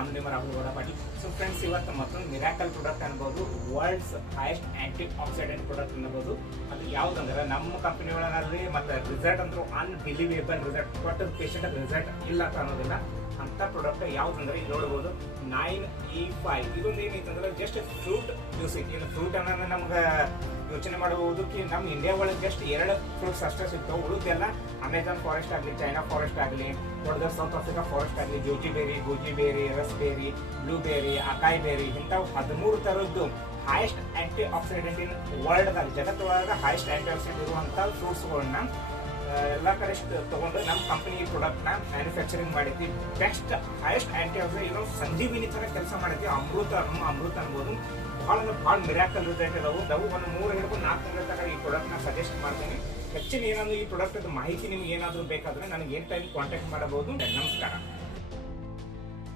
ನಾನು ನಿಮ್ಮ Rahul Gowda Patil. So friends, ಇವತ್ತು ಮತ್ತೊಂದು ಮಿರಾಕಲ್ ಪ್ರಾಡಕ್ಟ್ ಅನ್ಬೋದು, world's highest antioxidant product ಅನ್ನಬಹುದು. ಅದು ಯಾವುದಂದ್ರೆ ನಮ್ಮ ಕಂಪನಿ ಒಳಗಲ್ಲಿ ಮತ್ತೆ ರಿಸಲ್ಟ್ ಅಂದ್ರೆ unbelievable result, but patient result ಇಲ್ಲ ಅಂತ ಅನ್ನೋದಿಲ್ಲ. ಅಂತ ಪ್ರಾಡಕ್ಟ್ ಯಾವ್ದಂದ್ರೆ ಇಲ್ಲಿ ನೋಡಬಹುದು 9E5. ಇದೊಂದು ಏನೈತಂದ್ರೆ ಜಸ್ಟ್ ಫ್ರೂಟ್ ಜ್ಯೂಸ್ ಐತಿ. ಇದು ಫ್ರೂಟ್ ಅನ್ನೋದು ನಮ್ಗೆ ಯೋಚನೆ ಮಾಡಬಹುದು ನಮ್ಮ ಇಂಡಿಯಾ ಒಳಗೆ ಜಸ್ಟ್ 2 ಫ್ರೂಟ್ಸ್ ಅಷ್ಟೇ ಸಿಗ್ತಾವೆ. ಉಳಿದೆಲ್ಲ ಅಮೆಝಾನ್ ಫಾರೆಸ್ಟ್ ಆಗಲಿ, ಚೈನಾ ಫಾರೆಸ್ಟ್ ಆಗಲಿ, ದೊಡ್ಡ ಸೌತ್ ಆಫ್ರಿಕಾ ಫಾರೆಸ್ಟ್ ಆಗಲಿ, ಜೋಜಿಬೇರಿ, ಗೂಜಿಬೇರಿ, ರಸ್ಬೇರಿ, ಬ್ಲೂಬೇರಿ, ಅಕಾಯಿ ಬೇರಿ, ಇಂಥವು 13 ಥರದ್ದು highest antioxidant in world ಜಗತ್ತೊಳಗೆ ಹೈಯೆಸ್ಟ್ ಆಂಟಿ ಆಕ್ಸಿಡೆಂಟ್ ಇರುವಂಥ ಫ್ರೂಟ್ಸ್ಗಳನ್ನ ಎಲ್ಲ ಕಡೆ ತಗೊಂಡು ನಮ್ಮ ಕಂಪನಿ ಈ ಪ್ರಾಡಕ್ಟ್ ನ ಮ್ಯಾನುಫ್ಯಾಕ್ಚರಿಂಗ್ ಮಾಡೈತಿ. ಬೆಸ್ಟ್ ಹೈಯೆಸ್ಟ್ ಆಂಟಿ ಆಕ್ಸಿಡೆಂಟ್ ಏನೋ ಸಂಜೀವಿನಿ ತರ ಕೆಲಸ ಮಾಡೈತಿ. ಅಮೃತ ಅನ್ಬೋದು. ಬಹಳ ಮಿರಾಕಲ್ ರಿಸಲ್ಟ್ ಇದಾವು. ಒಂದು 3 ಹಿಡಿದು 4 ತಿಂಗಳ ತನಕ ಈ ಪ್ರಾಡಕ್ಟ್ ನ ಸಜೆಸ್ಟ್ ಮಾಡ್ತೀನಿ. ಹೆಚ್ಚಿನ ಏನಾದ್ರು ಈ ಪ್ರಾಡಕ್ಟ್ ಮಾಹಿತಿ ನಿಮ್ಗೆ ಏನಾದ್ರು ಬೇಕಾದ್ರೆ ನನಗೆ ಏನ್ ಟೈಮ್ ಕಾಂಟ್ಯಾಕ್ಟ್ ಮಾಡಬಹುದು. ನಮಸ್ಕಾರ.